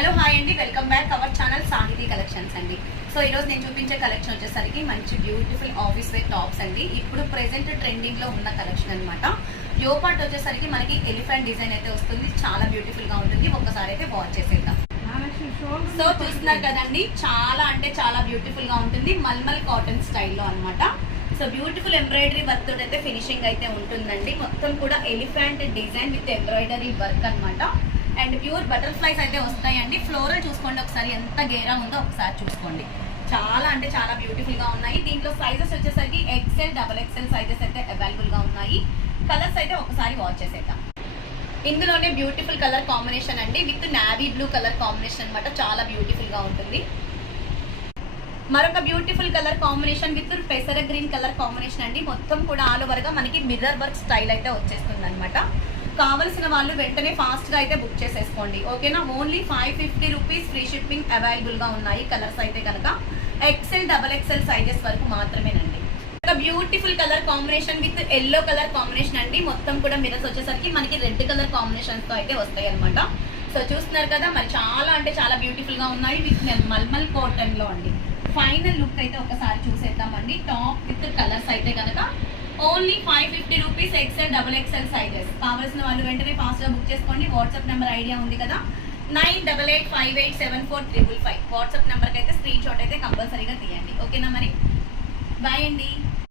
Hello hi అండి, welcome back our channel సాహితీ collections అండి. సో ఈరోజు నేను చూపించే కలెక్షన్ వచ్చేసరికి మంచి బ్యూటిఫుల్ ఆఫీస్ వేర్ టాప్స్ అండి. ఇప్పుడు ప్రెసెంట్ ట్రెండింగ్ లో ఉన్న కలెక్షన్ అనమాట. యో పార్ట్ వచ్చేసరికి మనకి ఎలిఫెంట్ డిజైన్ అయితే వస్తుంది, చాలా బ్యూటిఫుల్ గా ఉంటుంది. ఒక్కసారి అయితే వాచ్ చేసేద్దాం. సో చూస్తున్నారు కదండి, చాలా అంటే చాలా బ్యూటిఫుల్ గా ఉంటుంది. మల్మల్ కాటన్ స్టైల్లో అనమాట. సో బ్యూటిఫుల్ ఎంబ్రాయిడరీ వర్క్ తోటి అయితే ఫినిషింగ్ అయితే ఉంటుందండి. మొత్తం కూడా elephant design with embroidery work అనమాట. అండ్ ప్యూర్ బటర్ఫ్లైస్ అయితే వస్తాయండి. ఫ్లోరల్ చూసుకోండి ఒకసారి, ఎంత గేరా ఉందో ఒకసారి చూసుకోండి. చాలా అంటే చాలా బ్యూటిఫుల్ గా ఉన్నాయి. దీంట్లో సైజెస్ వచ్చేసరికి XL, XXL సైజెస్ అయితే అవైలబుల్ గా ఉన్నాయి. కలర్స్ అయితే ఒకసారి వాచ్ చేసేద్దాం. ఇందులోనే బ్యూటిఫుల్ కలర్ కాంబినేషన్ అండి, with navy blue colour combination అనమాట. చాలా బ్యూటిఫుల్ గా ఉంటుంది. మరొక బ్యూటిఫుల్ కలర్ కాంబినేషన్ విత్ పెసర గ్రీన్ కలర్ కాంబినేషన్ అండి. మొత్తం కూడా ఆల్ ఓవర్ గా మనకి మిర్రర్ వర్క్ స్టైల్ అయితే వచ్చేస్తుంది అనమాట. కావలసిన వాళ్ళు వెంటనే ఫాస్ట్ గా అయితే బుక్ చేసేసుకోండి, ఓకేనా. Only 550 rupees free shipping available గా ఉన్నాయి. కలర్స్ అయితే కనుక XL, XXL సైజెస్ వరకు మాత్రమేనండి. ఒక beautiful colour combination with yellow colour combination అండి. మొత్తం కూడా మిర్రర్స్ వచ్చేసరికి మనకి రెడ్ కలర్ కాంబినేషన్స్ తో అయితే వస్తాయి అనమాట. సో చూస్తున్నారు కదా, మరి చాలా అంటే చాలా బ్యూటిఫుల్ గా ఉన్నాయి. విత్ మల్మల్ కాటన్ లో అండి. ఫైనల్ లుక్ అయితే ఒకసారి చూసేద్దామండి. టాప్ విత్ కలర్స్ అయితే కనుక only 550 rupees XL, XXL sizes. కావాల్సిన వాళ్ళు వెంటనే ఫాస్ట్ గా బుక్ చేసుకోండి. వాట్సాప్ నెంబర్ ఐడియా ఉంది కదా, 9885874555. వాట్సాప్ నెంబర్కి అయితే స్క్రీన్ షాట్ అయితే కంపల్సరీగా తీయండి, ఓకేనా. మరి బాయ్ అండి.